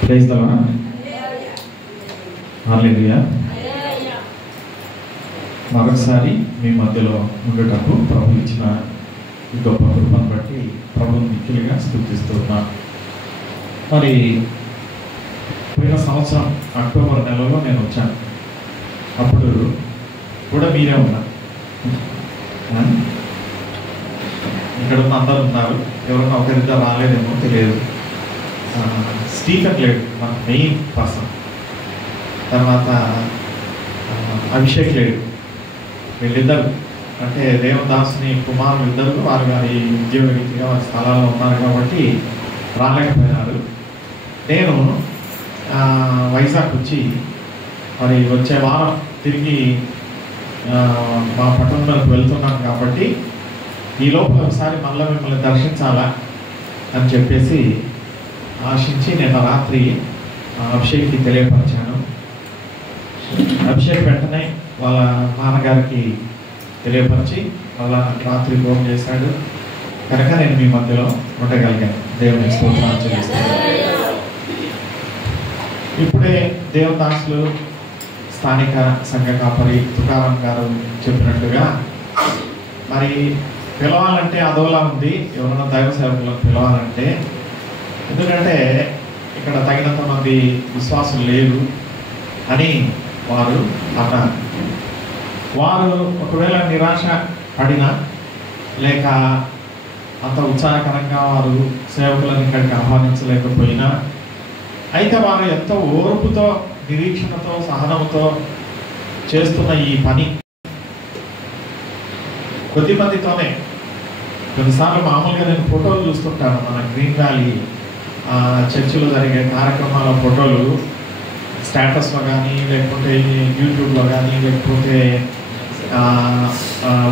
Praise the lord. హల్లెలూయా. మరొకసారి మీ మధ్యలో ఉండటకు ప్రభు ఇచ్చిన ఈ గొప్ప కృపను బట్టి ప్రభుని మిక్కిలిగా స్తుతిస్తున్నా. మరి పోయిన సంవత్సరం అక్టోబర్ నెలలో నేను వచ్చాను. అప్పుడు కూడా మీరే ఉన్నారు. ఇక్కడ ఉన్న అందరు ఉన్నారు. ఎవరన్నా ఒకరిద్దరు రాలేదేమో తెలియదు. స్టీఫెన్ లేడు, మన మెయిన్ పర్సన్. తర్వాత అభిషేక్ లేడు. వీళ్ళిద్దరు అంటే దేవదాసుని కుమారులు ఇద్దరు వారు గారి ఉద్యోగ రీతిగా వారి స్థలాల్లో ఉన్నారు కాబట్టి రాలేకపోయినారు. నేను వైజాగ్ వచ్చి మరి వచ్చే వారం తిరిగి మా పట్టణంలోకి వెళ్తున్నాను కాబట్టి ఈ లోపల ఒకసారి మళ్ళీ మిమ్మల్ని దర్శించాలా అని చెప్పేసి ఆశించి నేను రాత్రి అభిషేక్కి తెలియపరిచాను. అభిషేక్ వెంటనే వాళ్ళ నాన్నగారికి తెలియపరిచి వాళ్ళ రాత్రి ఫోన్ చేశాడు కనుక నేను మీ మధ్యలో ఉండగలిగాను. దేవుని స్తోత్రాలు చెల్లిస్తాను. ఇప్పుడే దేవదాసులు స్థానిక సంఘ కాపరి తుకారాం గారు చెప్పినట్టుగా మరి పిలవాలంటే అదోలా ఉంది. ఎవరైనా దైవ సేవకులను పిలవాలంటే, ఎందుకంటే ఇక్కడ తగినంత మంది విశ్వాసులు లేరు అని వారు అన్నారు. వారు ఒకవేళ నిరాశ పడినా లేక అంత ఉత్సాహకరంగా వారు సేవకులను ఇక్కడికి ఆహ్వానించలేకపోయినా, అయితే వారు ఎంతో ఓర్పుతో నిరీక్షణతో సహనంతో చేస్తున్న ఈ పని కొద్ది మందితోనే. కొన్నిసార్లు మామూలుగా నేను ఫోటోలు చూస్తుంటాను. మన గ్రీన్ వ్యాలీ చర్చిలో జరిగే కార్యక్రమాల ఫోటోలు స్టేటస్లో కానీ లేకపోతే యూట్యూబ్లో కానీ లేకపోతే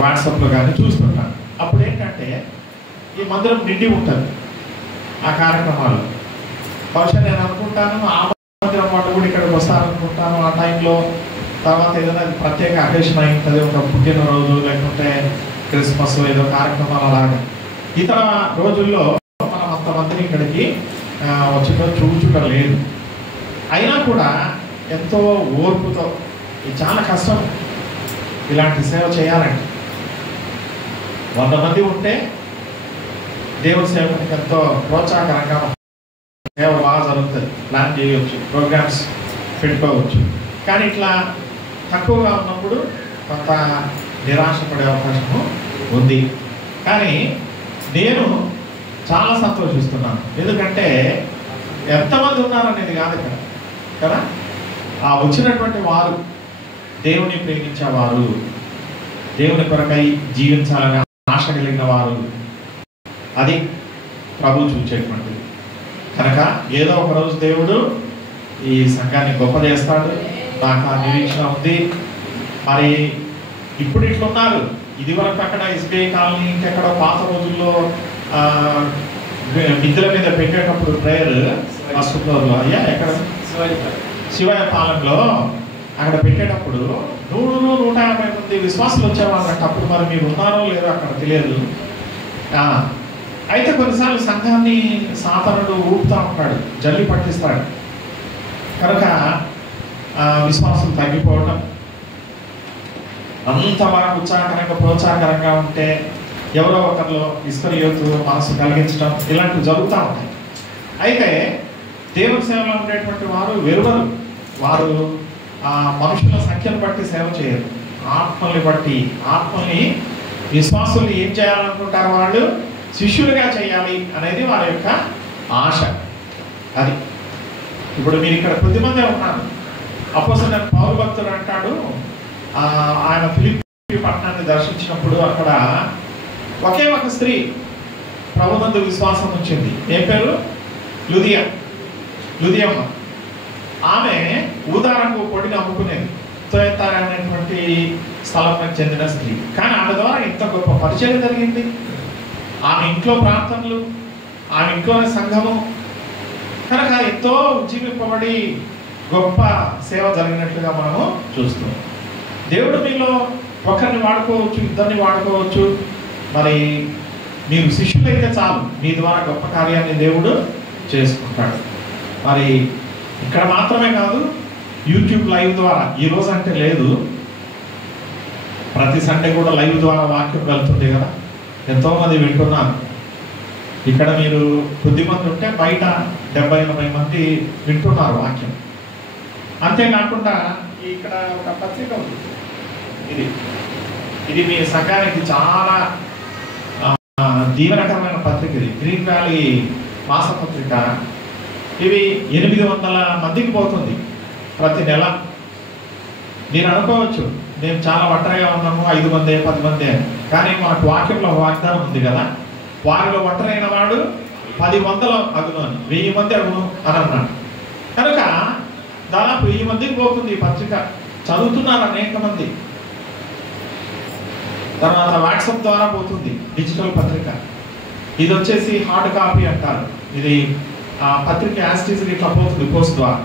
వాట్సాప్లో కానీ చూస్తుంటాను. అప్పుడు ఏంటంటే ఈ మందిరం నిండి ఉంటుంది ఆ కార్యక్రమాలు. బహుశా నేను అనుకుంటాను ఆ మందిరం వాళ్ళు కూడా ఇక్కడికి వస్తారనుకుంటాను ఆ టైంలో. తర్వాత ఏదైనా ప్రత్యేక అకేషన్ అయి ఉంటుంది, ఒక పుట్టినరోజు లేకుంటే క్రిస్మస్ ఏదో కార్యక్రమాలు అలాగా. ఇతర రోజుల్లో మనం అంతమందిని ఇక్కడికి వచ్చుట చూచుట లేదు. అయినా కూడా ఎంతో ఓర్పుతో, ఇది చాలా కష్టం ఇలాంటి సేవ చేయాలంటే. 100 మంది ఉంటే దేవుని సేవకునికి ఎంతో ప్రోత్సాహకరంగా సేవ బాగా జరుగుతుంది, ప్లాన్ చేయవచ్చు, ప్రోగ్రామ్స్ పెట్టుకోవచ్చు. కానీ ఇట్లా తక్కువగా ఉన్నప్పుడు కొంత నిరాశపడే అవకాశము ఉంది. కానీ నేను చాలా సంతోషిస్తున్నాను. ఎందుకంటే ఎంతమంది ఉన్నారనేది కాదు ఇక్కడ కదా, ఆ వచ్చినటువంటి వారు దేవుని ప్రేమించేవారు, దేవుని కొరకై జీవించాలని ఆశ కలిగిన వారు, అది ప్రభు చూచేటువంటిది. కనుక ఏదో ఒక రోజు దేవుడు ఈ సంఘాన్ని గొప్ప చేస్తాడు, నాకు ఆ నిరీక్షణ ఉంది. మరి ఇప్పుడు ఇట్లున్నారు. ఇది వరకు అక్కడ ఎస్బీఐ కాలనీ ఇంకెక్కడ పాత రోజుల్లో మిద్దెల మీద పెట్టేటప్పుడు ప్రేయర్ ఫస్ట్ ఫ్లోర్లో అయ్యా ఎక్కడ శివయ్య పాలెంలో అక్కడ పెట్టేటప్పుడు 100-150 మంది విశ్వాసులు వచ్చేవాళ్ళంట. అప్పుడు మరి మీరు ఉన్నారో లేదో అక్కడ తెలియదు. అయితే కొన్నిసార్లు సంఘాన్ని సాతానుడు ఊపుతూ ఉంటాడు, జల్లి పట్టిస్తాడు. కనుక విశ్వాసం తగ్గిపోవడం, అంత బాగా ఉత్సాహకరంగా ప్రోత్సాహకరంగా ఉంటే ఎవరో ఒకరిలో ఇస్కరియోతు మనసు కలిగించడం ఇలాంటివి జరుగుతూ ఉంటాయి. అయితే దేవుని సేవలో ఉండేటువంటి వారు వెరువరు. వారు మనుషుల సంఖ్యను బట్టి సేవ చేయరు, ఆత్మల్ని బట్టి. ఆత్మల్ని విశ్వాసుల్ని ఏం చేయాలనుకుంటారు వాళ్ళు? శిష్యులుగా చేయాలి అనేది వారి యొక్క ఆశ. అది ఇప్పుడు మీరు ఇక్కడ కొద్దిమందే ఉన్నారు. అపోస్తలుడైన పౌలు భక్తుడు అంటాడు, ఆయన ఫిలిప్పీ పట్టణాన్ని దర్శించినప్పుడు అక్కడ ఒకే ఒక స్త్రీ ప్రభునందు విశ్వాసం వచ్చింది. ఏ పేరు? లుదియమ్మ. ఆమె ఊదారంగు పొడిని అమ్ముకునేది, తోయతార అనేటువంటి స్థలానికి చెందిన స్త్రీ. కానీ ఆమె ద్వారా ఇంత గొప్ప పరిచయం జరిగింది. ఆమె ఇంట్లో ప్రార్థనలు, ఆమె ఇంట్లోనే సంఘము. కనుక ఎంతో ఉజ్జీవింపబడి గొప్ప సేవ జరిగినట్లుగా మనము చూస్తాం. దేవుడు మీలో ఒకరిని వాడుకోవచ్చు, ఇద్దరిని వాడుకోవచ్చు. మరి మీరు శిష్యులైతే చాలు, మీ ద్వారా గొప్ప కార్యాన్ని దేవుడు చేసుకుంటాడు. మరి ఇక్కడ మాత్రమే కాదు, యూట్యూబ్ లైవ్ ద్వారా ఈరోజు అంటే లేదు, ప్రతి సండే కూడా లైవ్ ద్వారా వాక్యం వెళ్తుంది కదా, ఎంతోమంది వింటున్నారు. ఇక్కడ మీరు కొద్దిమంది ఉంటే బయట 70-80 మంది వింటున్నారు వాక్యం. అంతేకాకుండా ఇక్కడ ఒక పత్రిక ఉంది, ఇది మీ సంఘానికి చాలా దీవెనకరమైన పత్రిక. ఇది గ్రీన్ వ్యాలీ మాసపత్రిక. ఇవి 800 మందికి పోతుంది ప్రతి నెల. నేను అనుకోవచ్చు మేము చాలా ఒంటరిగా ఉన్నాము, 5 మంది 10 మంది, కానీ మనకు వాక్యంలో వాగ్దానం ఉంది కదా, వారిలో ఒంటరైన వాడు 10 వందలు అగును అని, 1000 మంది అగును అని అన్నాడు. కనుక దాదాపు 1000 మందికి పోతుంది ఈ పత్రిక. చదువుతున్నారు అనేక మంది. తర్వాత వాట్సాప్ ద్వారా పోతుంది డిజిటల్ పత్రిక. ఇది వచ్చేసి హార్డ్ కాపీ అంటారు. ఇది పత్రిక యాస్టీస్ ఇట్లా పోతుంది పోస్ట్ ద్వారా.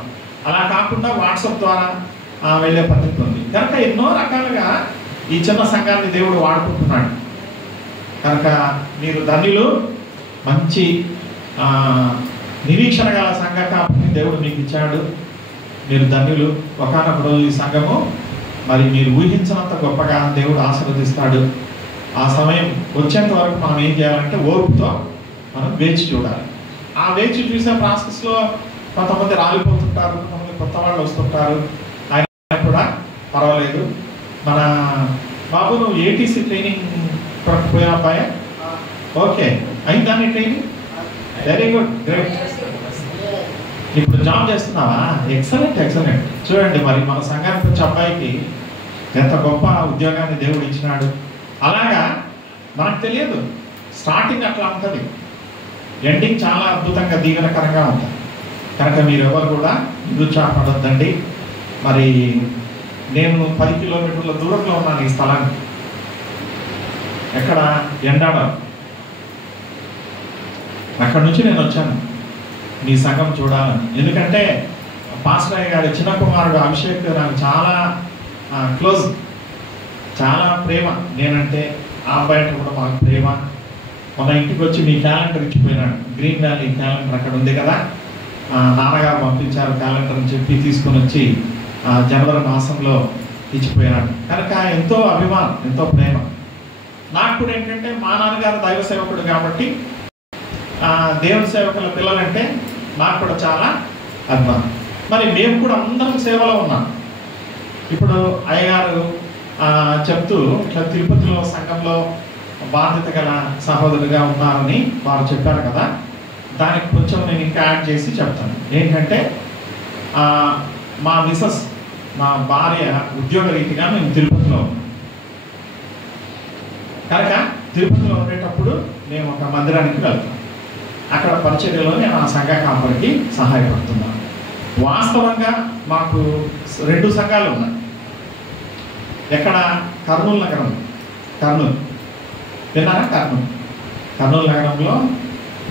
అలా కాకుండా వాట్సాప్ ద్వారా వెళ్ళే పత్రిక ఉంది. కనుక ఎన్నో రకాలుగా ఈ చిన్న సంఘాన్ని దేవుడు వాడుకుంటున్నాడు. కనుక మీరు ధన్యులు, మంచి నిరీక్షణ గల సంఘ కాపుని దేవుడు మీకు ఇచ్చాడు. మీరు ధన్యులు. ఒకనొక రోజు ఈ సంఘము మరి మీరు ఊహించినంత గొప్పగా దేవుడు ఆశీర్వదిస్తాడు. ఆ సమయం వచ్చేంత వరకు మనం ఏం చేయాలంటే ఓర్పుతో మనం వేచి చూడాలి. ఆ వేచి చూసే ప్రాసెస్లో కొంతమంది రాలిపోతుంటారు, కొంతమంది కొత్త వాళ్ళు వస్తుంటారు. ఆయన కూడా పర్వాలేదు. మన బాబు నువ్వు ఏటీసీ ట్రైనింగ్ పోయిన అబ్బాయి, ఓకే అయిందా నీ ట్రైనింగ్? Very good, great. ఇప్పుడు జాబ్ చేస్తున్నావా? Excellent excellent. చూడండి మరి మన సంఘానికి వచ్చే అబ్బాయికి ఎంత గొప్ప ఉద్యోగాన్ని దేవుడు ఇచ్చినాడు. అలాగా మనకు తెలియదు, స్టార్టింగ్ అట్లా ఉంటుంది, ఎండింగ్ చాలా అద్భుతంగా దీవెనకరంగా ఉంటుంది. కనుక మీరు ఎవరు కూడా నిరుత్సాహపడొద్దండి. మరి నేను 10 కిలోమీటర్ల దూరంలో ఉన్నాను ఈ స్థలానికి. ఎక్కడ? ఎండాడ. అక్కడ నుంచి నేను వచ్చాను మీ సంఘం చూడాలని. ఎందుకంటే పాస్టర్ గారి చిన్న కుమారుడు అభిషేక్ నాకు చాలా క్లోజ్, చాలా ప్రేమ. నేనంటే ఆ అబ్బాయి అంటే కూడా మాకు ప్రేమ. మన ఇంటికి వచ్చి మీ క్యాలెండర్ ఇచ్చిపోయినాడు. గ్రీన్ వ్యాలీ క్యాలెండర్ అక్కడ ఉంది కదా, నాన్నగారు పంపించారు క్యాలెండర్ అని చెప్పి తీసుకొని వచ్చి జనవరి మాసంలో ఇచ్చిపోయినాడు. కనుక ఎంతో అభిమానం, ఎంతో ప్రేమ. నాకు కూడా ఏంటంటే మా నాన్నగారు దైవ సేవకుడు కాబట్టి దేవుని సేవకుల పిల్లలంటే నాకు కూడా చాలా అభిమానం. మరి మేము కూడా అందరం సేవలో ఉన్నాం. ఇప్పుడు అయ్యగారు చెప్తూ ఇట్లా తిరుపతిలో సంఘంలో బాధ్యత గల సహోదరుగా ఉన్నారని వారు చెప్పారు కదా, దానికి కొంచెం నేను ఇంకా యాడ్ చేసి చెప్తాను. ఏంటంటే మా మిసెస్, మా భార్య ఉద్యోగ రీతిగా మేము తిరుపతిలో ఉన్నాం. కనుక తిరుపతిలో ఉండేటప్పుడు మేము ఒక మందిరానికి వెళ్తాం. అక్కడ పరిచర్యలో నేను ఆ సంఘ కాపరికి సహాయపడుతున్నాను. వాస్తవంగా మాకు 2 సంఘాలు ఉన్నాయి. ఎక్కడ? కర్నూలు నగరం. కర్నూలు విన్నారా? కర్నూలు నగరంలో.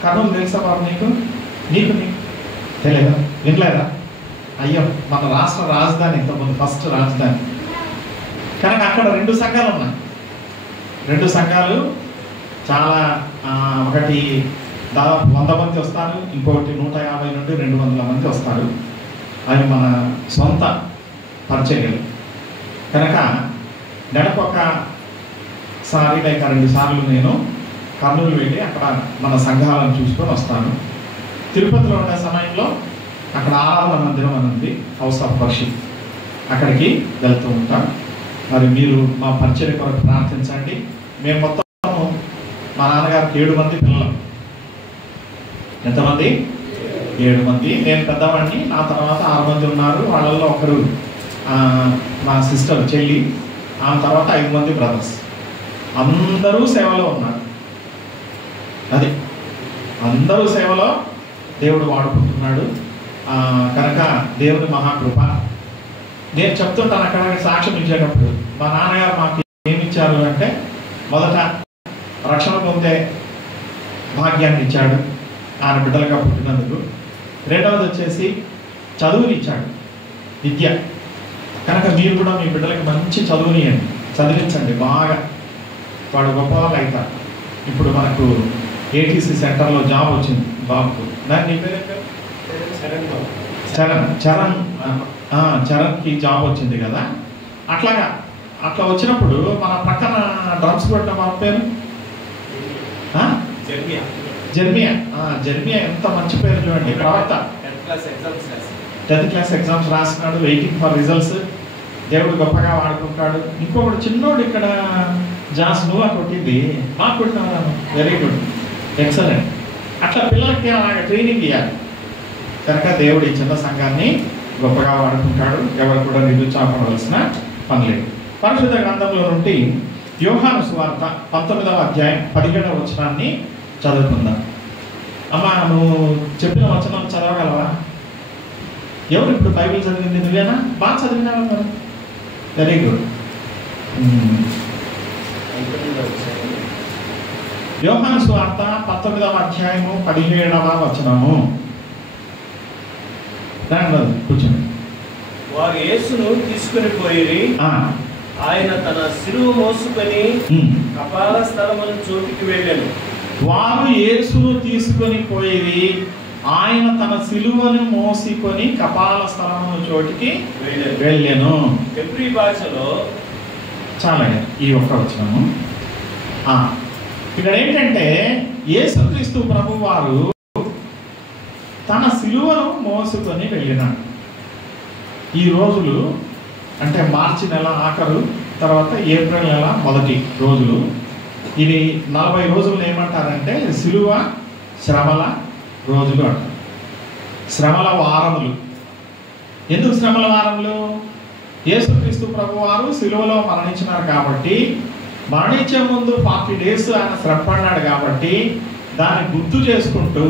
కర్నూలు తెలుసా బాబు నీకు? నీకు తెలియదా? వినలేదా? అయ్యో, మన రాష్ట్ర రాజధాని, ఇంతకుముందు ఫస్ట్ రాజధాని. కనుక అక్కడ 2 సంఘాలు ఉన్నాయి. 2 సంఘాలు చాలా, ఒకటి దాదాపు 100 మంది వస్తారు, ఇంకొకటి 150 నుండి 200 మంది వస్తారు. అవి మన సొంత పరిచర్యలు. కనుక నెలకొకసారి లేక 2 సార్లు నేను కర్నూలు వెళ్ళి అక్కడ మన సంఘాలను చూసుకొని వస్తాను. తిరుపతిలో ఉండే సమయంలో అక్కడ ఆరాధన మందిరం అని ఉంది, హౌస్ ఆఫ్ వర్షిప్, అక్కడికి వెళ్తూ ఉంటాం. మరి మీరు మా పరిచర్య కొరకు ప్రార్థించండి. మేము మొత్తం మా నాన్నగారికి 7 మంది పిల్లలు. ఎంతమంది? 7 మంది. నేను పెద్దవాడిని, నా తర్వాత 6 మంది ఉన్నారు. వాళ్ళల్లో ఒకరు మా సిస్టర్ చెల్లి, ఆ తర్వాత 5 మంది బ్రదర్స్. అందరూ సేవలో ఉన్నారు. అది అందరూ సేవలో దేవుడు వాడుకుంటున్నాడు. కనుక దేవుని మహాకృప. నేను చెప్తుంటాను అక్కడ సాక్ష్యం ఇచ్చేటప్పుడు, మా నాన్నగారు మాకు ఏమి ఇచ్చారు అంటే, మొదట రక్షణ పొందే భాగ్యాన్ని ఇచ్చాడు ఆయన బిడ్డలుగా పుట్టినందుకు. రెండవది వచ్చేసి చదువుని ఇచ్చాడు, విద్య. కనుక మీరు కూడా మీ బిడ్డలకి మంచి చదువునియండి, చదివించండి బాగా, వాడు గొప్పవాళ్ళు అవుతారు. ఇప్పుడు మనకు ఏటీసీ సెంటర్లో జాబ్ వచ్చింది బాబుకు. దాన్ని నీ పేరు చరణ్కి జాబ్ వచ్చింది కదా. అట్లా వచ్చినప్పుడు మన పక్కన డ్రమ్స్ కొట్టిన మా పేరు జర్మియా. ఎంత మంచి పేరు చూడండి. ప్రవక్త 10th క్లాస్ ఎగ్జామ్స్ రాసినాడు, వెయిటింగ్ ఫర్ రిజల్ట్స్. దేవుడు గొప్పగా వాడుకుంటాడు. ఇంకొకటి చిన్నోడు ఇక్కడ జాస్ నువ్వు కొట్టింది మాకు కొట్టినాను. Very good, excellent. అట్లా పిల్లలకి అలాగే ట్రైనింగ్ ఇవ్వాలి కనుక దేవుడు ఈ చిన్న సంఘాన్ని గొప్పగా వాడుకుంటాడు. ఎవరు కూడా నిరుత్సాహపడవలసిన పని లేదు. పరిశుద్ధ గ్రంథంలో నుండి యోహాను సువార్త 19వ అధ్యాయం 17వ వచనాన్ని చదువుకుందాం. అమ్మా, నువ్వు చెప్పిన వచనం చదవగలవా? ఎవరు ఇప్పుడు బైబిల్ చదివింది? నువ్వేనా? బాగా చదివినావు కదా, వెరీ గుడ్. యోహాను సువార్త 19వ అధ్యాయము 17వ వచనము. కూర్చోండి. వారు యేసును తీసుకుని పోయి ఆయన తన శిలువ మోసుకొని కపాల స్థలమున చోటికి వెళ్ళాను. వారు యేసును తీసుకొని పోయి ఆయన తన సిలువను మోసుకొని కపాల స్థలమున చోటికి వెళ్ళాను. హెబ్రీ భాషలో చాలా ఈ ఒక్క వచనము. ఇక్కడ ఏంటంటే యేసుక్రీస్తు ప్రభు వారు తన సిలువను మోసుకొని వెళ్ళినాడు. ఈ రోజులు అంటే మార్చి నెల ఆఖరు, తర్వాత ఏప్రిల్ నెల మొదటి రోజులు. ఇది 40 రోజులు ఏమంటారంటే సిలువ శ్రమల రోజులు అంటారు. శ్రమల వారములు. ఎందుకు శ్రమల వారములు? యేసుక్రీస్తు ప్రభు వారు సిలువలో మరణించినారు కాబట్టి, మరణించే ముందు 40 డేస్ ఆయన శ్రమపడినాడు కాబట్టి దాన్ని గుర్తు చేసుకుంటూ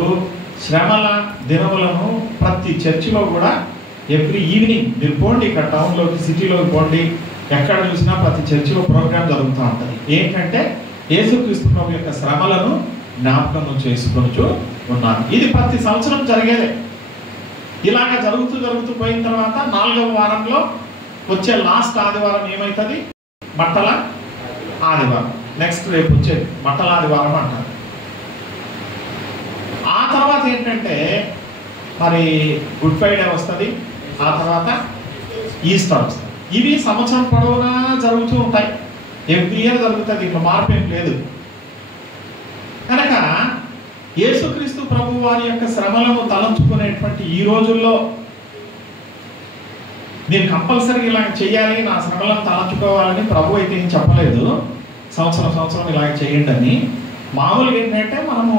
శ్రమల దినములను ప్రతి చర్చిలో కూడా ఎవ్రీ ఈవినింగ్ మీరు పోండి, ఇక్కడ టౌన్లోకి సిటీలోకి పోండి, ఎక్కడ చూసినా ప్రతి చర్చిలో ప్రోగ్రామ్ జరుగుతూ ఉంటుంది. ఏంటంటే యేసుక్రీస్తు ప్రభు యొక్క శ్రమలను జ్ఞాపకం చేసుకొనుచు ఉన్నారు. ఇది ప్రతి సంవత్సరం జరిగేదే. ఇలాగ జరుగుతూ పోయిన తర్వాత 4వ వారంలో వచ్చే లాస్ట్ ఆదివారం ఏమవుతుంది? మట్టల ఆదివారం. నెక్స్ట్ రేపు వచ్చేది మట్టల ఆదివారం అంటారు. ఆ తర్వాత ఏంటంటే మరి గుడ్ ఫ్రైడే వస్తుంది, ఆ తర్వాత ఈస్టర్ వస్తుంది. ఇవి సంవత్సరం పొడవునా జరుగుతూ ఉంటాయి. ఎవ్రీ ఇయర్ జరుగుతుంది, ఇంకా మార్పు ఏం లేదు. కనుక యేసుక్రీస్తు ప్రభు వారి యొక్క శ్రమలను తలంచుకునేటువంటి ఈ రోజుల్లో నేను కంపల్సరీ ఇలా చేయాలి, నా శ్రమలను తలంచుకోవాలని ప్రభు అయితే ఏం చెప్పలేదు. సంవత్సరం ఇలాగ చేయండి అని. మామూలుగా ఏంటంటే మనము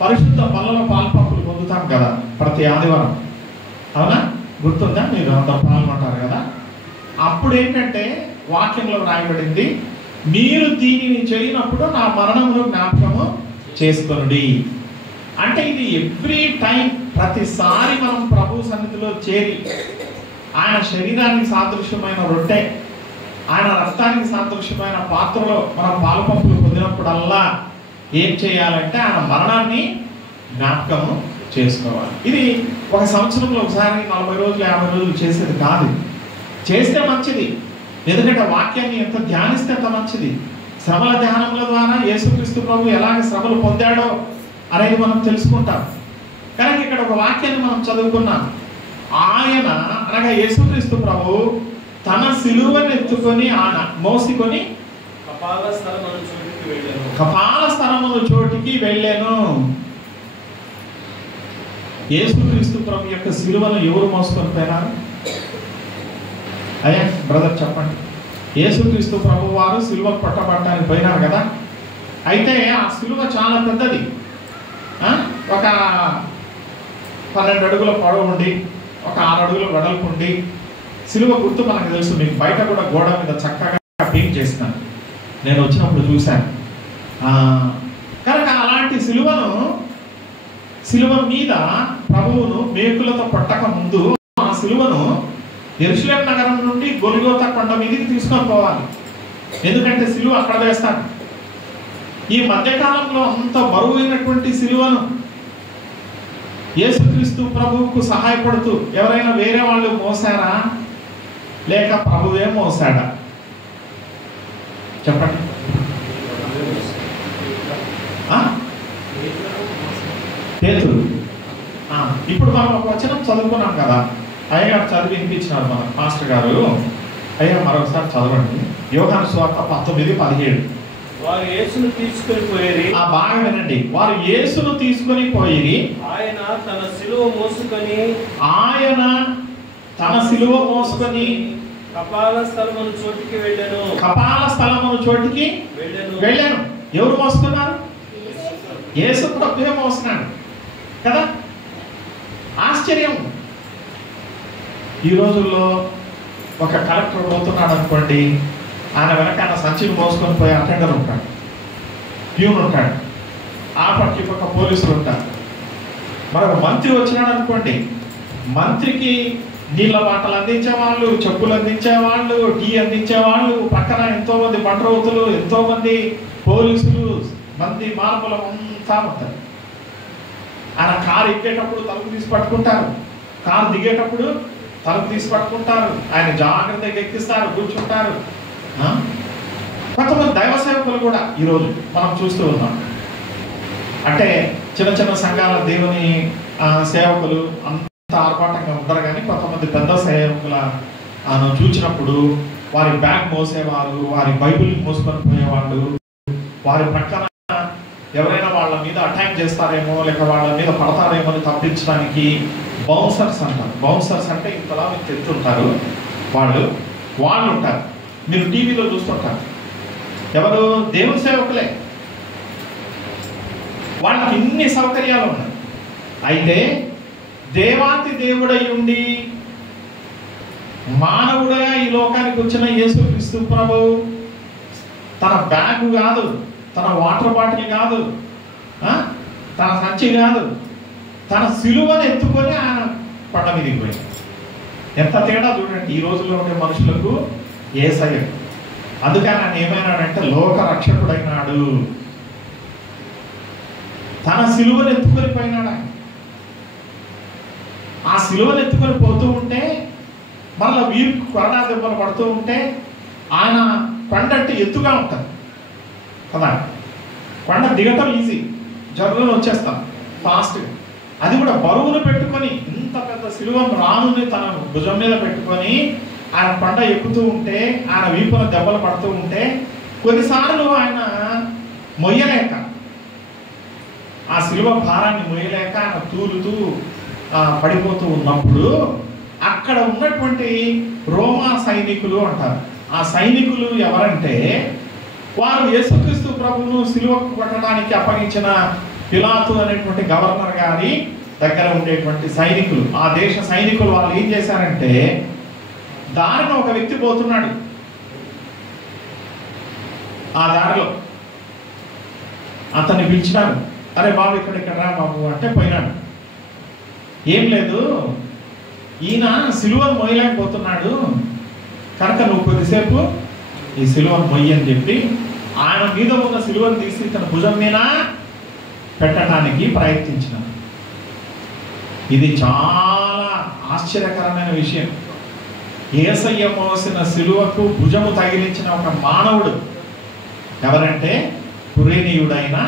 పరిశుద్ధ పళ్ళలో పాల్పంపులు పొందుతాం కదా ప్రతి ఆదివారం, అవునా? గుర్తుందా? మీరు అందరూ పాల్గొంటారు కదా. అప్పుడు ఏంటంటే వాక్యంలో రాయబడింది, మీరు దీనిని చేయనప్పుడు నా మరణమును జ్ఞాపకము చేసుకొనుడి. అంటే ఇది ఎవ్రీ టైం, ప్రతిసారి మనం ప్రభు సన్నిధిలో చేరి ఆయన శరీరానికి సాదృశ్యమైన రొట్టె, ఆయన రక్తానికి సాదృశ్యమైన పాత్రలో మనం పాలుపంపులు పొందినప్పుడల్లా ఏం చేయాలంటే ఆయన మరణాన్ని జ్ఞాపకము చేసుకోవాలి. ఇది ఒక సంవత్సరంలో ఒకసారి 40 రోజులు 50 రోజులు చేసేది కాదు. చేస్తే మంచిది, ఎందుకంటే వాక్యాన్ని ఎంత ధ్యానిస్తే అంత మంచిది. శ్రమల ధ్యానముల ద్వారా యేసుక్రీస్తు ప్రభు ఎలాగ శ్రమలు పొందాడో అనేది మనం తెలుసుకుంటాం. కానీ ఇక్కడ ఒక వాక్యాన్ని మనం చదువుకున్నాం. ఆయన అనగా యేసుక్రీస్తు ప్రభు తన సిలువను ఎత్తుకొని ఆయన మోసుకొని కపాల స్థలమున చోటికి వెళ్ళాను. యేసుక్రీస్తు ప్రభు యొక్క సిలువను ఎవరు మోసుకొని పోయినారు? అయ్యా బ్రదర్ చెప్పండి. యేసుక్రీస్తు ప్రభు వారు సిలువ పట్టబడటానికి పోయినారు కదా. అయితే ఆ సిలువ చాలా పెద్దది. ఒక 12 అడుగుల పొడవు ఉండి, ఒక 6 అడుగుల వెడల్పు ఉండి, సిలువ గుర్తు మనకు తెలుసు. మీకు బయట కూడా గోడ మీద చక్కగా పెయింట్ చేసినాను, నేను వచ్చినప్పుడు చూశాను. కనుక అలాంటి సిలువ మీద ప్రభువును మేకులతో పట్టక ముందు ఆ సిలువను యెరూషలేము నగరం నుండి గొల్గోతా కొండ మీదకి తీసుకొని పోవాలి. ఎందుకంటే సిలువ అక్కడ వేస్తాడు. ఈ మధ్యకాలంలో అంత బరువైనటువంటి సిలువను యేసుక్రీస్తు ప్రభువుకు సహాయపడుతూ ఎవరైనా వేరే వాళ్ళు మోసారా, లేక ప్రభువే మోసాడా? చెప్పండి. పేతురు ఇప్పుడు మనం ఒక వచనం చదువుకున్నాం కదా, అయ్యగారు చదివి వినిపించినారు మన మాస్టర్ గారు. అయ్యా మరొకసారి చదవండి. యోహాను సువార్త 19:17. వారు యేసును తీసుకొని పోయిరి. బాగా వినండి. వారు యేసును తీసుకొని పోయిరి. ఆయన తన సిలువ మోసుకొని కపాల స్థలమును చోటికి వెళ్ళెను. ఎవరు మోసుకున్నారు? యేసు ప్రభువే మోస్తున్నాడు కదా. ఆశ్చర్యం. ఈ రోజుల్లో ఒక కలెక్టర్ పోతున్నాడు అనుకోండి, ఆయన వెనకాల సంచిని మోసుకొని పోయి అటెండర్ ఉంటాడు, ప్యూన్ ఉంటాడు, ఆ పక్క ఈ పక్క పోలీసులు ఉంటారు. మరొక మంత్రి వచ్చినాడు అనుకోండి, మంత్రికి నీళ్ళ బాటలు అందించేవాళ్ళు, చెప్పులు అందించేవాళ్ళు, టీ అందించేవాళ్ళు, పక్కన ఎంతో మంది బండ్రౌతులు, ఎంతో మంది పోలీసులు, మంది మార్పులు అంతా ఉంటారు. ఆయన కారు ఎక్కేటప్పుడు తలుపు తీసి పట్టుకుంటారు, కారు దిగేటప్పుడు తలుపు తీసి పట్టుకుంటారు, ఆయన జాగ్రత్తగా ఎక్కిస్తారు, కూర్చుంటారు. కొంతమంది దైవ సేవకులు కూడా ఈరోజు మనం చూస్తూ ఉన్నాం. అంటే చిన్న చిన్న సంఘాల దేవుని సేవకులు అంత ఆర్భాటంగా ఉంటారు, కానీ కొంతమంది పెద్ద సేవకుల చూసినప్పుడు వారి బ్యాగ్ మోసేవారు, వారి బైబిల్ మోసుకొని పోయేవాళ్ళు, వారి ప్రక్కన ఎవరైనా వాళ్ళ మీద అటాక్ చేస్తారేమో లేక వాళ్ళ మీద పడతారేమో అని తప్పించడానికి బౌన్సర్స్ అంటారు. బౌన్సర్స్ అంటే ఇంతలా మీకు తెస్తుంటారు, వాళ్ళు ఉంటారు. మీరు టీవీలో చూస్తుంటారు. ఎవరు? దేవుని సేవకులే. వాళ్ళకి ఇన్ని సౌకర్యాలు ఉన్నాయి. అయితే దేవాతి దేవుడై ఉండి మానవుడుగా ఈ లోకానికి వచ్చిన యేసుక్రీస్తు ప్రభువు తన బ్యాగ్ కాదు, తన వాటర్ బాటిల్ కాదు, తన సంచి కాదు, తన సిలువను ఎత్తుకొని ఆయన కొండ మీదకి పోయి. ఎంత తేడా చూడండి ఈ రోజుల్లో ఉండే మనుషులకు యేసయ్య. అందుకని ఆయన ఏమైనాడంటే లోక రక్షకుడైనాడు. తన సిలువను ఎత్తుకొని పోయినాడు. ఆయన ఆ సిలువను ఎత్తుకొని పోతూ ఉంటే మళ్ళీ వీరు కొరడా దెబ్బలు పడుతూ ఉంటే ఆయన కొండంటే ఎత్తుగా ఉంటుంది కదా. కొండ దిగటం ఈజీ, జరుగులో వచ్చేస్తాం ఫాస్ట్గా. అది కూడా బరువును పెట్టుకొని ఇంత పెద్ద సిలువను రానుని తన భుజం మీద పెట్టుకొని ఆయన కొండ ఎక్కుతూ ఉంటే, ఆయన వీపున దెబ్బలు పడుతూ ఉంటే కొన్నిసార్లు ఆయన మొయ్యలేక, ఆ సిలువ భారాన్ని మొయ్యలేక ఆయన తూలుతూ పడిపోతూ ఉన్నప్పుడు అక్కడ ఉన్నటువంటి రోమా సైనికులు అంటారు. ఆ సైనికులు ఎవరంటే వారు యేసుక్రీస్తు ప్రభువును సిలువకు కొట్టడానికి అప్పగించిన పిలాతు అనేటువంటి గవర్నర్ గారి దగ్గర ఉండేటువంటి సైనికులు, ఆ దేశ సైనికులు. వాళ్ళు ఏం చేశారంటే, దారిలో ఒక వ్యక్తి పోతున్నాడు, ఆ దారిలో అతన్ని పిలిచినాడు. అరే బాబు ఇక్కడ రా బాబు అంటే పోయినాడు. ఏం లేదు, ఈయన సిలువను మొయ్యలేకపోతున్నాడు కనుక నువ్వు కొద్దిసేపు ఈ సిలువను మొయ్యి అని చెప్పి ఆయన మీద ఉన్న సిలువను తీసి తన భుజం మీద పెట్టడానికి ప్రయత్నించిన. ఇది చాలా ఆశ్చర్యకరమైన విషయం. యేసయ్య మోసిన సిలువకు భుజము తగిలించిన ఒక మానవుడు ఎవరంటే కురేనీయుడైన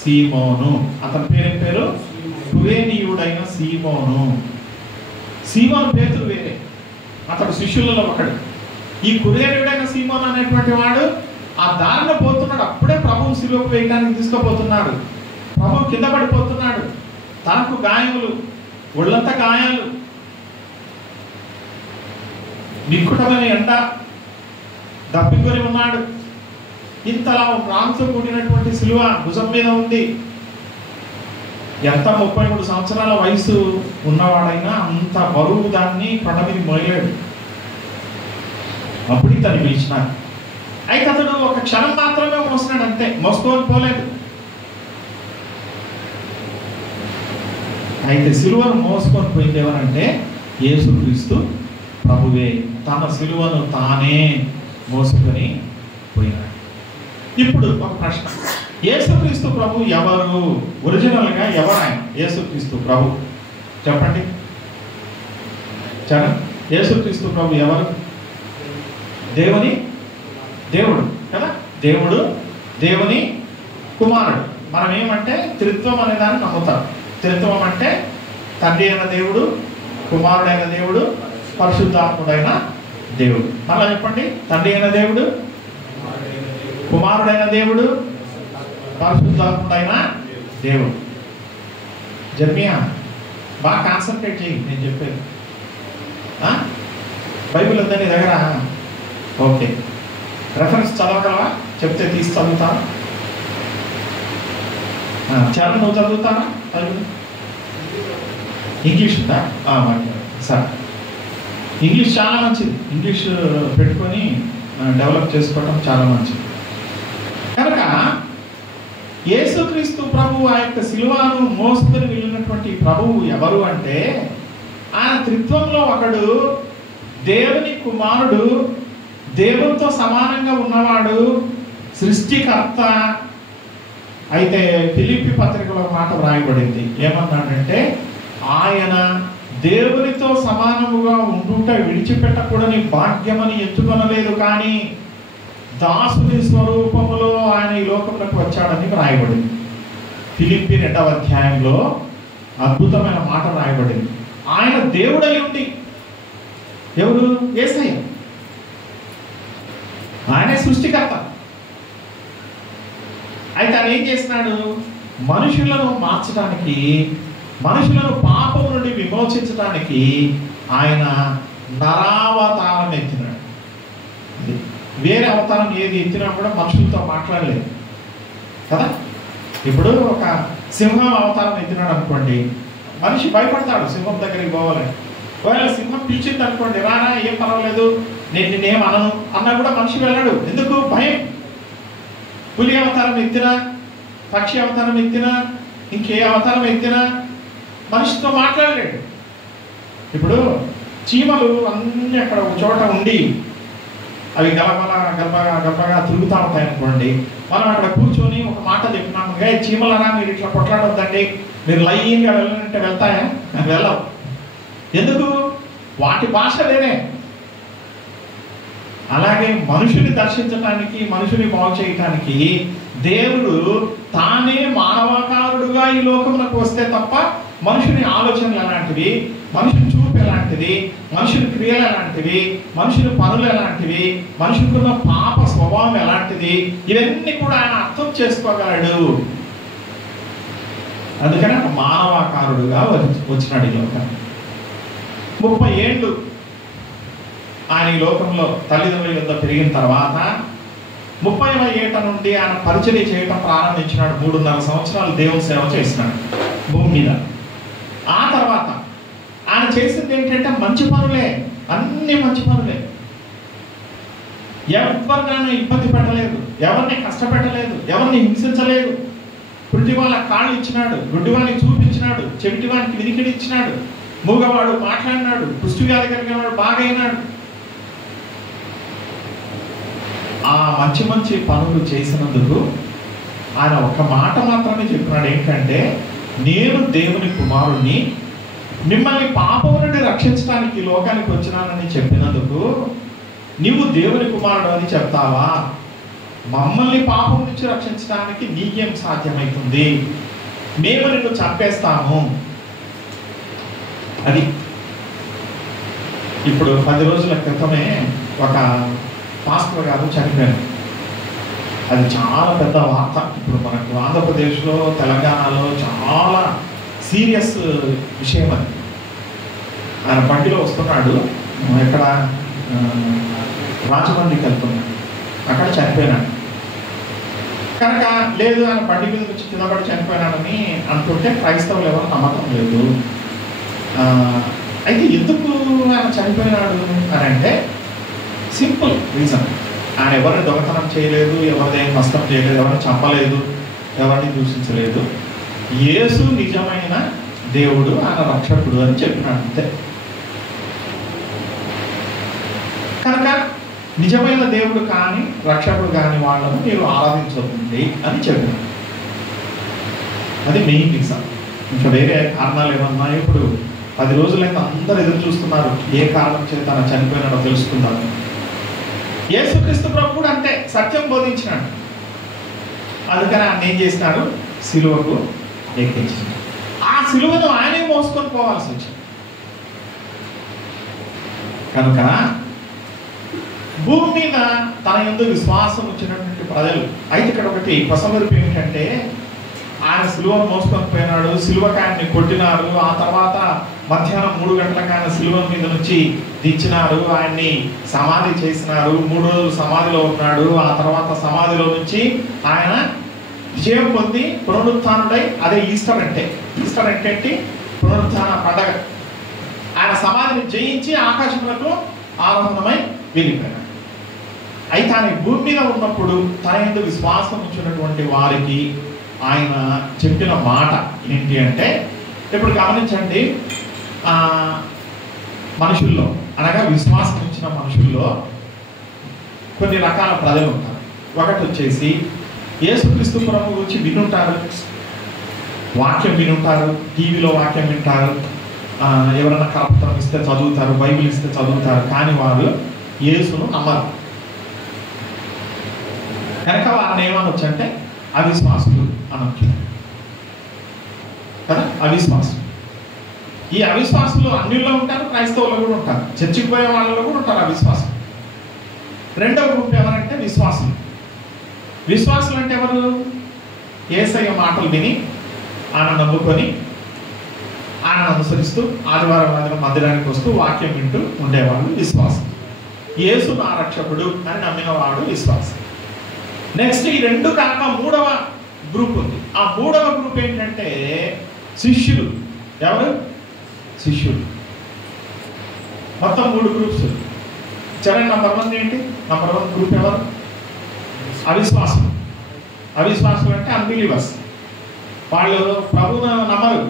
సీమోను. అతని పేరు కురేనీయుడైన సీమోను. సీమోను పేతురు వేరే, అతడు శిష్యులలో ఒకడు. ఈ కురేనీయుడైన సీమోను అనేటువంటి వాడు ఆ దారిలో పోతున్నాడు. అప్పుడే ప్రభువు సిలువకు వేయడానికి తీసుకుపోతున్నాడు. ప్రభు కింద పడిపోతున్నాడు. తనకు గాయములు, ఒళ్ళంతా గాయాలు, నిక్కుటమైన ఎండ, దప్పికొని ఉన్నాడు. ఇంతలా రాంతో కూడినటువంటి సిలువ భుజం మీద ఉంది. ఎంత 33 సంవత్సరాల వయసు ఉన్నవాడైనా అంత బరువు దాన్ని కొండ మీద మోయలేడు. అప్పుడు తను పిలిచినారు. అయితే అతడు ఒక క్షణం మాత్రమే మోసినాడు, అంతే, మోసుకొని పోలేదు. అయితే సిలువను మోసుకొని పోయింది ఎవరంటే యేసుక్రీస్తు ప్రభువే. తన సిలువను తానే మోసుకొని పోయినాడు. ఇప్పుడు ఒక ప్రశ్న, యేసుక్రీస్తు ప్రభు ఎవరు? ఒరిజినల్గా ఎవరు ఆయన? యేసుక్రీస్తు ప్రభు చెప్పండి. యేసుక్రీస్తు ప్రభు ఎవరు? దేవుడు కదా. దేవుడు, దేవుని కుమారుడు. మనం ఏమంటే త్రిత్వం అనే దాన్ని నమ్ముతాం. త్రిత్వం అంటే తండ్రి అయిన దేవుడు, కుమారుడైన దేవుడు, పరిశుద్ధాత్ముడైన దేవుడు. మళ్ళా చెప్పండి, తండ్రి అయిన దేవుడు, కుమారుడైన దేవుడు, పరిశుద్ధాత్ముడైన దేవుడు. జర్మియా బాగా కాన్సన్ట్రేట్ చేయి నేను చెప్పేది. బైబిల్ ఉందా నీ దగ్గర? ఓకే, రెఫరెన్స్ చదవగలవా? చెప్తే తీసి చదువుతాను. చరణ్ నువ్వు చదువుతావా? ఇంగ్లీష్ ఉందా? సార్ ఇంగ్లీష్ చాలా మంచిది. ఇంగ్లీష్ పెట్టుకొని డెవలప్ చేసుకోవడం చాలా మంచిది. కనుక యేసుక్రీస్తు ప్రభువు ఆ యొక్క శిలువను మోసుకొని వెళ్ళినటువంటి ప్రభువు ఎవరు అంటే, ఆయన త్రిత్వంలో ఒకడు, దేవుని కుమారుడు, దేవునితో సమానంగా ఉన్నవాడు, సృష్టికర్త. అయితే ఫిలిప్పీ పత్రికలో మాట వ్రాయబడింది, ఏమన్నాడంటే, ఆయన దేవునితో సమానముగా ఉండుట విడిచిపెట్టకూడని భాగ్యమని ఎంచుకొనలేదు, కానీ దాసుని స్వరూపములో ఆయన ఈ లోకంలోకి వచ్చాడని వ్రాయబడింది. ఫిలిప్పీ 2వ అధ్యాయంలో అద్భుతమైన మాట వ్రాయబడింది. ఆయన దేవుడై ఉండి, ఎవరు? యేసయ్య. ఆయనే సృష్టికర్త. అయితే ఆయన ఏం చేసినాడు? మనుషులను మార్చడానికి, మనుషులను పాపం నుండి విమోచించడానికి ఆయన నరావతారం ఎత్తినాడు. వేరే అవతారం ఏది ఎత్తినా కూడా మనుషులతో మాట్లాడలేదు కదా. ఇప్పుడు ఒక సింహం అవతారం ఎత్తినాడు అనుకోండి, మనిషి భయపడతాడు సింహం దగ్గరికి పోవాలని. ఒకవేళ సింహం పిలిచింది అనుకోండి, రానా ఏం పర్వాలేదు, నేను నేనేం అనను అన్నా కూడా మనిషి వెళ్ళాడు. ఎందుకు? భయం. పులి అవతారం ఎత్తినా, పక్షి అవతారం ఎత్తినా, ఇంకే అవతారం ఎత్తినా మనిషితో మాట్లాడలేడు. ఇప్పుడు చీమలు అన్నీ అక్కడ ఒక చోట ఉండి అవి గలబగా తిరుగుతూ ఉంటాయి అనుకోండి, మనం అక్కడ కూర్చొని ఒక మాట చెప్పినాము, చీమలరా మీరు ఇట్లా కొట్లాడొద్దండి, మీరు లైన్గా వెళ్ళాలంటే వెళ్తాయా? వెళ్ళవు. ఎందుకు? వాటి భాష వేరే. అలాగే మనుషుని దర్శించడానికి, మనుషుని బాగు చేయటానికి దేవుడు తానే మానవాకారుడుగా ఈ లోకంలోకి వస్తే తప్ప మనుషుని ఆలోచనలు ఎలాంటివి, మనుషుని చూపు ఎలాంటిది, మనుషుని క్రియలు ఎలాంటివి, మనుషుని పనులు ఎలాంటివి, మనుషుకున్న పాప స్వభావం ఎలాంటిది, ఇవన్నీ కూడా ఆయన అర్థం చేసుకోగలడు. అందుకని ఆయన మానవాకారుడుగా వచ్చినాడు ఈ లోకానికి. 30 ఏళ్ళు ఆయన ఈ లోకంలో తల్లిదండ్రుల యొద్ద పెరిగిన తర్వాత 30వ ఏట నుండి ఆయన పరిచర్య చేయటం ప్రారంభించినాడు. 3.5 సంవత్సరాలు దేవుని సేవ చేసినాడు భూమి మీద. ఆ తర్వాత ఆయన చేసింది ఏంటంటే మంచి పనులే, అన్ని మంచి పనులే. ఎవరినైనా ఇబ్బంది పెట్టలేదు, ఎవరిని కష్టపెట్టలేదు, ఎవరిని హింసించలేదు. పుట్టి వాళ్ళ కాళ్ళు ఇచ్చినాడు, గుడ్డివానికి చూపించినాడు, చెవిటివానికి వినికిడి ఇచ్చినాడు, మూగవాడు మాట్లాడినాడు, కుష్టి వ్యాధి కలిగిన వాడు బాగైనాడు. ఆ మంచి మంచి పనులు చేసినందుకు ఆయన ఒక మాట మాత్రమే చెప్పినాడు, ఏంటంటే, నేను దేవుని కుమారుణ్ణి, మిమ్మల్ని పాపం నుండి రక్షించడానికి లోకానికి వచ్చినానని చెప్పినందుకు నీవు దేవుని కుమారుడు అని చెప్తావా? మమ్మల్ని పాపం నుంచి రక్షించడానికి నీకేం సాధ్యమవుతుంది? మేము నిన్ను చంపేస్తాము. అది ఇప్పుడు 10 రోజుల క్రితమే ఒక పాస్టర్ గారు చనిపోయారు. అది చాలా పెద్ద వార్త. ఇప్పుడు మనకు ఆంధ్రప్రదేశ్లో, తెలంగాణలో చాలా సీరియస్ విషయం అది. ఆయన బండిలో వస్తున్నాడు, ఇక్కడ రాజమండ్రికి వెళ్తున్నాడు, అక్కడ చనిపోయినాడు. కనుక లేదు ఆయన బండి మీద నుంచి కింద పడి చనిపోయినాడని అంటుంటే క్రైస్తవులు ఎవరు నమ్మకం లేదు. అయితే ఎందుకు ఆయన చనిపోయినాడు అని అంటే సింపుల్ రీజన్. ఆయన ఎవరిని దొంగతనం చేయలేదు, ఎవరిదేం నష్టం చేయలేదు, ఎవరిని చంపలేదు, ఎవరిని దూషించలేదు. యేసు నిజమైన దేవుడు, ఆయన రక్షకుడు అని చెప్పినాడు అంతే. కనుక నిజమైన దేవుడు కానీ రక్షకుడు కానీ వాళ్ళను మీరు ఆరాధించకండి అని చెప్పినాడు. అది మెయిన్ రీజన్. ఇంకా వేరే కారణాలు ఏమన్నా? ఇప్పుడు 10 రోజులైతే అందరూ ఎదురు చూస్తున్నారు, ఏ కారణం చేత ఆయన చనిపోయినాడో తెలుసుకున్నారు. యేసుక్రీస్తు ప్రభు కూడా అంతే, సత్యం బోధించినాడు. అందుకని ఆయన ఏం చేసినాడు? సిలువకు ఎక్కించినాడు. ఆ సిలువను ఆయనే మోసుకొని పోవాల్సి వచ్చింది. కనుక భూమి మీద తన యందు విశ్వాసం వచ్చినటువంటి ప్రజలు అయితే ఇక్కడ ఒకటి కొసమెరుపు ఏమిటంటే ఆయన సిలువను మోసుకొని పోయినాడు, సిలువకి ఆయన్ని కొట్టినారు, ఆ తర్వాత మధ్యాహ్నం 3 గంటలకు ఆయన సిలువ మీద నుంచి దించినారు, ఆయన్ని సమాధి చేసినారు, 3 రోజులు సమాధిలో ఉన్నాడు. ఆ తర్వాత సమాధిలో నుంచి ఆయన విజయం పొంది పునరుత్థానుడై, అదే ఈస్టర్ అంటే ఏంటి? పునరుత్థాన పండగ. ఆయన సమాధిని జయించి ఆకాశములకు ఆరోహణమై వెళ్ళిపోయినాడు. అయితే ఆయన భూమి మీద ఉన్నప్పుడు తన యందు విశ్వాసం ఉంచినటువంటి వారికి ఆయన చెప్పిన మాట ఏంటి అంటే, ఇప్పుడు గమనించండి, మనుషుల్లో అనగా విశ్వాసం ఉంచిన మనుషుల్లో కొన్ని రకాల ప్రజలు ఉంటారు. ఒకటి వచ్చేసి యేసుక్రీస్తు ప్రభు గురించి వినుంటారు, వాక్యం వినుంటారు, టీవీలో వాక్యం వింటారు, ఎవరైనా కరపత్రం ఇస్తే చదువుతారు, బైబిల్ ఇస్తే చదువుతారు, కానీ వారు యేసును నమ్మరు. కనుక వారిని ఏమనొచ్చు అంటే అవిశ్వాసులు అనొచ్చు కదా. అవిశ్వాసులు, ఈ అవిశ్వాసులు అన్నిల్లో ఉంటారు, క్రైస్తవులు కూడా ఉంటారు, చర్చికి పోయే వాళ్ళలో కూడా ఉంటారు అవిశ్వాసులు. రెండవ గ్రూప్ ఎవరంటే విశ్వాసులు. విశ్వాసులు అంటే ఎవరు? యేసయ్య మాటలు విని ఆయన నమ్ముకొని ఆయన అనుసరిస్తూ ఆదివారం మందిరానికి వస్తూ వాక్యం వింటూ ఉండేవాళ్ళు విశ్వాసం. యేసు నా రక్షకుడు అని నమ్మినవాడు విశ్వాసం. నెక్స్ట్ ఈ రెండు కాక 3వ గ్రూప్ ఉంది. ఆ 3వ గ్రూప్ ఏంటంటే శిష్యులు. ఎవరు? శిష్యులు. మొత్తం 3 గ్రూప్స్. చెప్పండి, నంబర్ 1 ఏంటి? నంబర్ 1 గ్రూప్ ఎవరు? అవిశ్వాసం. అవిశ్వాసులు అంటే అన్బిలీవర్స్. వాళ్ళు ప్రభువును నమ్మరు,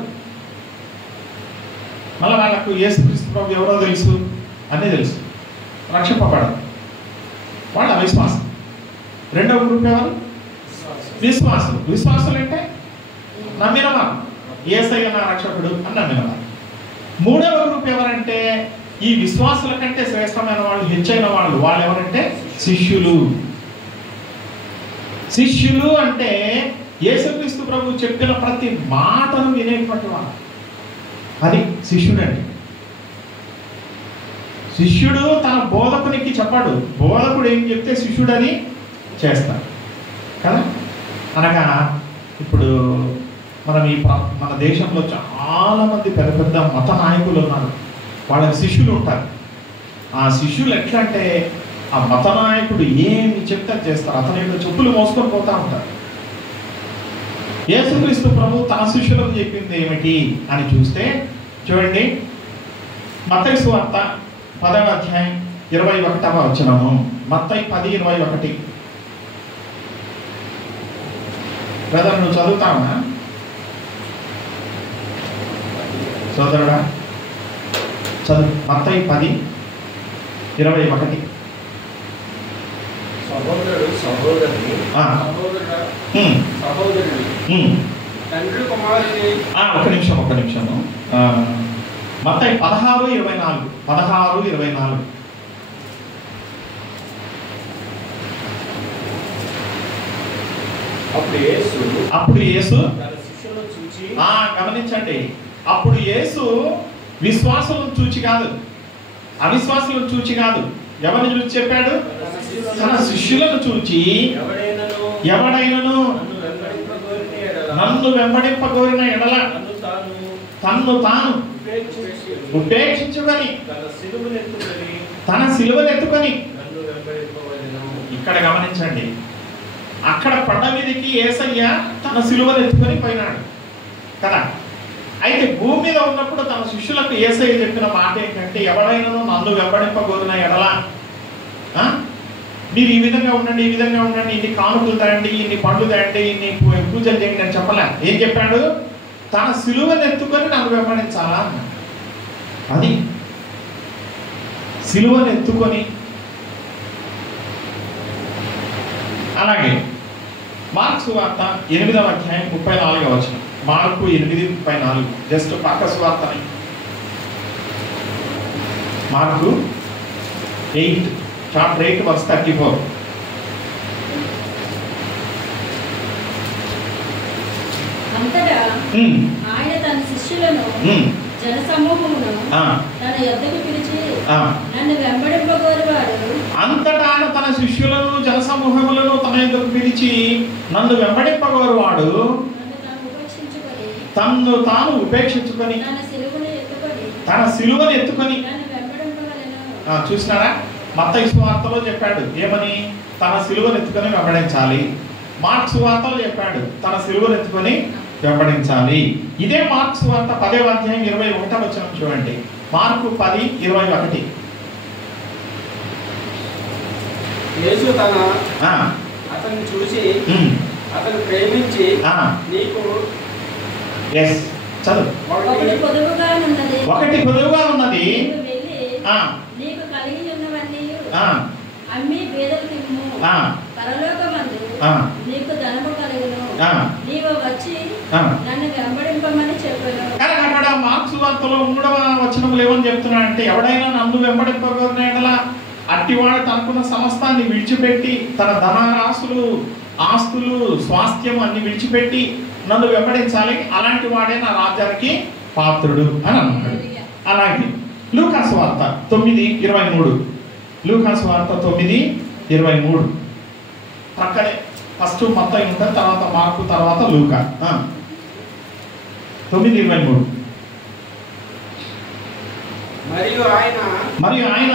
మళ్ళీ వాళ్ళకు యేసుక్రీస్తు ప్రభు ఎవరో తెలుసు, అన్నీ తెలుసు, రక్షింపబడరు, వాళ్ళు అవిశ్వాసం. రెండవ గ్రూప్ ఎవరు? విశ్వాసులు. విశ్వాసులు అంటే నమ్మినవారు, యేసయ్య నా రక్షకుడు అని నమ్మినవారు. 3వ గ్రూప్ ఎవరంటే ఈ విశ్వాసుల కంటే శ్రేష్టమైన వాళ్ళు, హెచ్చైన వాళ్ళు. వాళ్ళు ఎవరంటే శిష్యులు. శిష్యులు అంటే యేసుక్రీస్తు ప్రభు చెప్పిన ప్రతి మాటను వినేటువంటి వాడు. అది శిష్యుడు అంటే. శిష్యుడు తన బోధకునికి చెప్పాడు, బోధకుడు ఏం చెప్తే శిష్యుడు అని చేస్తాడు కదా. అనగా ఇప్పుడు మన దేశంలో చాలా మంది పెద్ద పెద్ద మత నాయకులు ఉన్నారు, వాళ్ళకి శిష్యులు ఉంటారు. ఆ శిష్యులు ఎట్లా అంటే ఆ మత నాయకుడు ఏమి చెప్తే చేస్తారు, అతని యొక్క చెప్పులు మోసుకొని పోతా ఉంటారు. యేసుక్రీస్తు ప్రభు తన శిష్యులకు చెప్పింది ఏమిటి అని చూస్తే చూడండి, మత్తయి సువార్త 10వ అధ్యాయం 21వ వచనము. మత్తయి 10:21. బ్రదర్, నువ్వు చదువుతావా సోదరుడా? చదువు. మత్తయి 10:21. సహోదరుడు సహోదరుని సహోదరుని తండ్రి కుమారుని. ఒక నిమిషము. మత్తయి 16:24. 16:24. అప్పుడు యేసు గమనించండి, అప్పుడు యేసు విశ్వాసులను చూచి కాదు, అవిశ్వాసులను చూచి కాదు, ఎవరిని చూచి చెప్పాడు? తన శిష్యులను చూచి, ఎవడైనను నన్ను వెంబడింపగోరిన ఎడల తన్ను తాను ఉపేక్షించుకొని తన సిలువనెత్తుకొని. ఇక్కడ గమనించండి, అక్కడ పడ్డ మీదకి యేసయ్య తన సిలువనెత్తుకొని పోయినాడు కదా. అయితే భూమి మీద ఉన్నప్పుడు తన శిష్యులకు యేసయ్య చెప్పిన మాట ఏంటంటే, ఎవడైనను నన్ను వెంబడింపగోరిన ఎడల మీరు ఈ విధంగా ఉండండి, ఈ విధంగా ఉండండి, ఇన్ని కానుకలు తేండి, ఇన్ని పండ్లు తేండి, ఇన్ని పూజలు చేయండి అని చెప్పలే. ఏం చెప్పాడు? తన సిలువనెత్తుకొని నన్ను వెంబడించాలా. అది సిలువనెత్తుకొని. అలాగే మార్కు సువార్త 8వ అధ్యాయం 34వ వచనం. మార్కు 8:34. జస్ట్ పక్క సువార్తని. Mark 8 chapter 8 verse 34. అంతటా ఆయన తన శిష్యులను జనసమూహమును తన యొద్దకు పిలిచి నన్ను వెంబడింపగోరువాడు. అంతటా ఆయన తన శిష్యులను జనసమూహములను తన యొద్దకు పిలిచి నన్ను వెంబడింపగోరువాడు తన్ను తాను ఉపేక్షించుకొని తన సిలువను ఎత్తుకొని. చూసినారా, మత్తయి సువార్తలో చెప్పాడు ఏమని? తన సిలువను ఎత్తుకొని వెంబడించాలి. మార్క్స్ సువార్తలో చెప్పాడు తన సిలువను ఎత్తుకొని వెంబడించాలి. ఇదే మార్క్స్ సువార్త 10వ అధ్యాయం 21వ వచనం చూడండి. మార్కు 10:21. యేసు అతన్ని చూసి అతను ప్రేమించి నీకు చదువు. ఒకటి పొదువుగా ఉన్నది, నీకు కలిగి ఉన్నవన్నీ అమ్మి పేదలకు ఇమ్ము, పరలోకమందు నీకు ధనము కలుగును, నీవు వచ్చి నన్ను వెంబడింపమని చెప్పాను. అక్కడ మార్క్స్ వార్తలో 3వ వచనంలో ఏమని చెప్తున్నాడంటే, ఎవడైనా నన్ను వెంబడింపగలనేలా అట్టివాడు తనకున్న సమస్తాన్ని విడిచిపెట్టి తన ధనరాశులు ఆస్తులు స్వాస్థ్యం అన్ని విడిచిపెట్టి నన్ను వెంబడించాలి, అలాంటి వాడే నా రాజ్యానికి పాత్రుడు అని అన్నాడు. అలాగే లూకాసు వార్త 9:23. లూకాసు వార్త 9:23. ప్రక్కనే ఫస్ట్ మత్తయి ఉంటుంది, తర్వాత మార్కు, తర్వాత లూకా. 9:23. మరియు ఆయన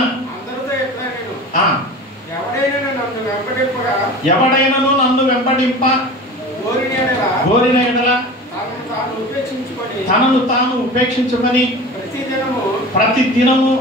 ఎవడైనను నన్ను వెంబడింప కోరిన ఎడల తనను తాను ఉపేక్షించుకొని ప్రతి దినము